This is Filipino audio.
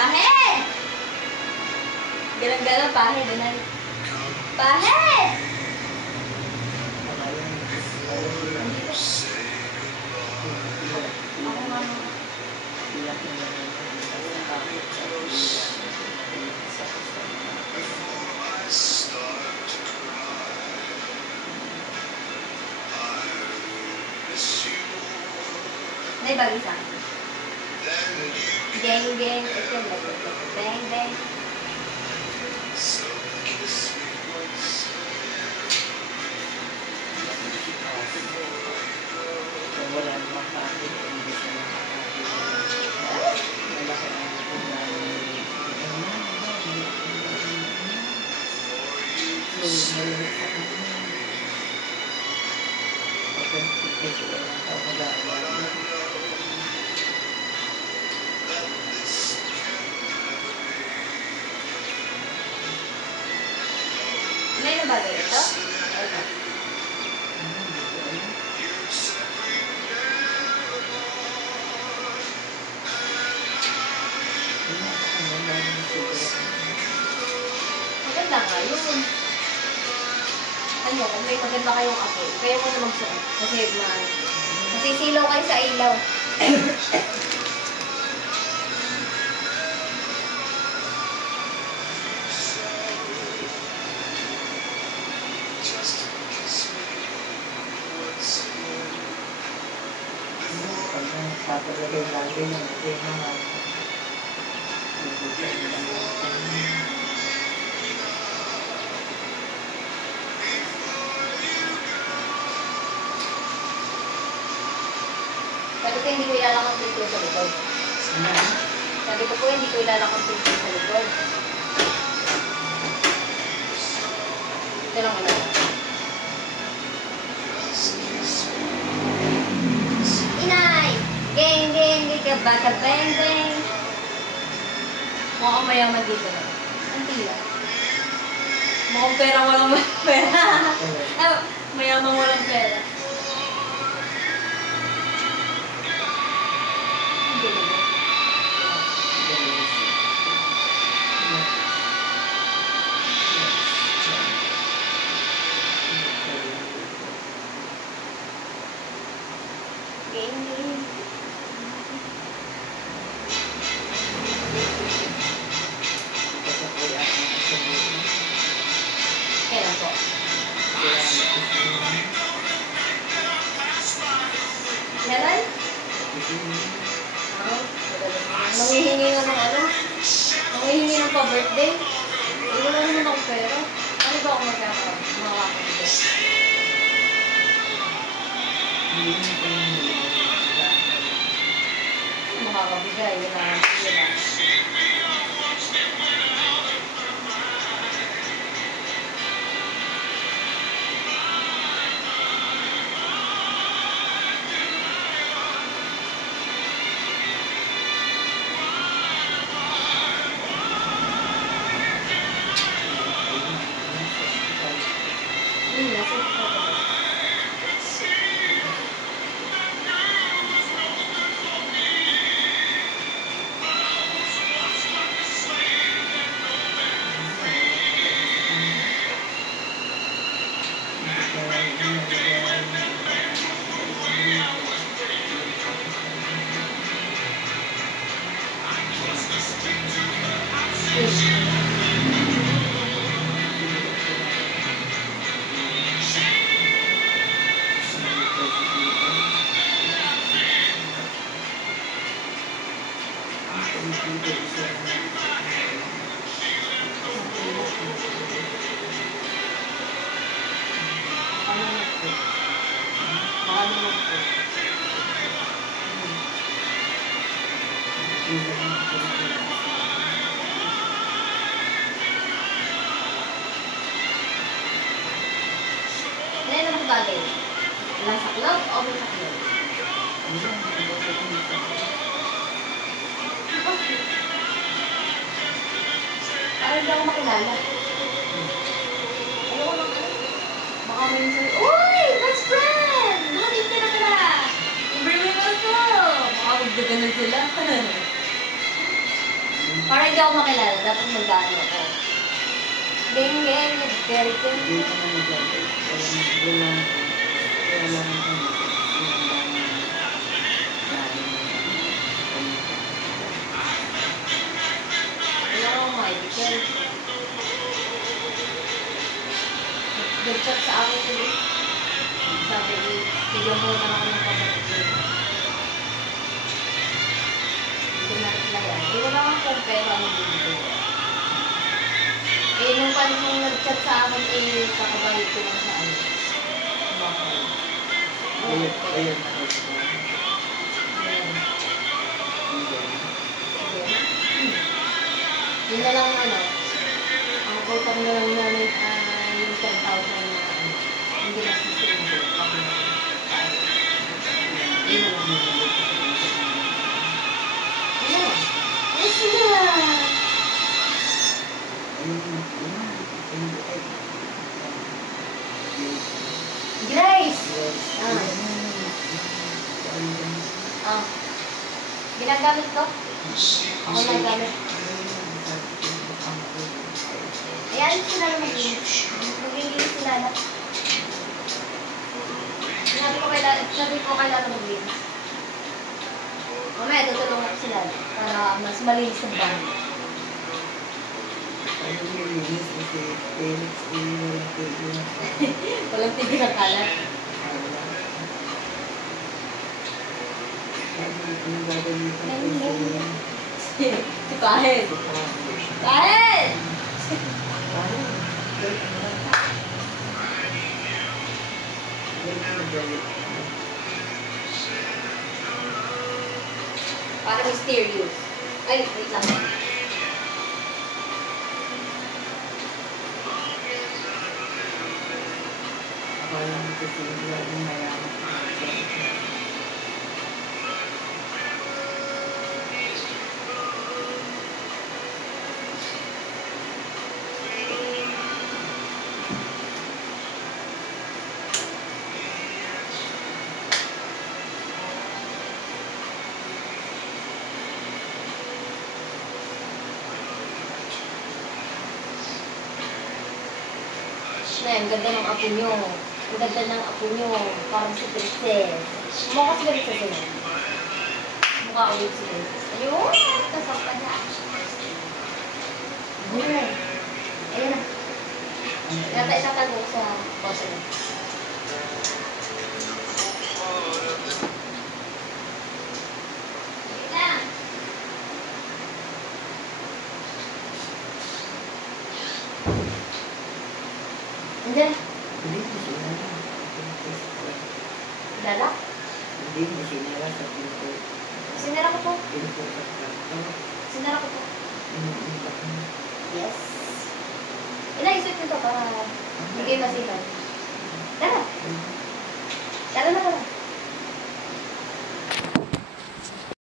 Pahe! Galang-galang, pahe, ganun. Pahe! Ako nga mo. May bagay sa akin. Gang, gang, ito, bang, bang. Wala naman tayo. May nabagay ito? Okay. Maganda nga yun. Ano, kung may maganda kayong apoy, kaya mo na magsuot. Kasi masisilaw kayo sa ilaw. Papalagay lagi ng mga Sabi ko hindi ko ilalakang pinto sa likod. Sabi ko po hindi ko ilalakang pinto sa likod. Ito lang wala. Inay! Geng, geng, geng, bata, bang, bang. Mukhang mayaman dito na. Ang tila. Mukhang pera walang pera. Mayaman walang pera. Kailan po? Kailan? Nangihingi nga ng ano? Nangihingi ng pa-birthday? Wala naman akong pera. Ano ba ako makakabigay? Makakabigay, yun lang. bagay? Nasa club o sa club? Okay. Parang hindi ako makilala. Ayoko lang ano. Baka may sabi, uy! Best friend! Buhatin ka na pala! Ibrahim ako! Baka magdaganan sila. Para hindi ako makilala, dapat magkano ako. Geng, geng, very good. Hindi ka na naglalagay. Kaya lang ang Wala akong Michael. Nag-chat sa akin today. Sabi ni, bigyan mo naman ako ng pamangkin. Hindi na replyan. Eh, wala akong kung pera ng bibigay. Eh, nung panong nag-chat sa akin, eh, kakabayad ko lang sa ano. Bakal. Ayun na ako. Ayan. Sige. Yun na lang ano. Ang total na lang namin yung 10,000 na ano. Hindi na susunod. Yun na lang. Ayan. Yes na! Grace! Ah. Ginagamit ko? Ako nagamit. Ayan, sila na mag-inis. Mag-inis sila na. Sabi ko kailangan mag-inis. Mamaya, tutulong ako sila para mas malinis ang bahay. Walang tigil ang kalat. Si Kahit. Kahit! Para mysterious. Ay, wait lang. Na, ang ganda ng apo nyo. Ang ganda ng apo nyo. Parang si Princess. Mukha si Princess yun. Mukha ulit si Princess. Ayun! Tasok ka na. Ayun. Ayun na. Itatag mo sa bosa na. Ayun na. Andiyan. Dala? Hindi mo sinira sa pinto. Sinara ko po. Pinto sa kanto. Sinara ko po. Inuumbak mo. Yes. Inaisip nito para hindi masino.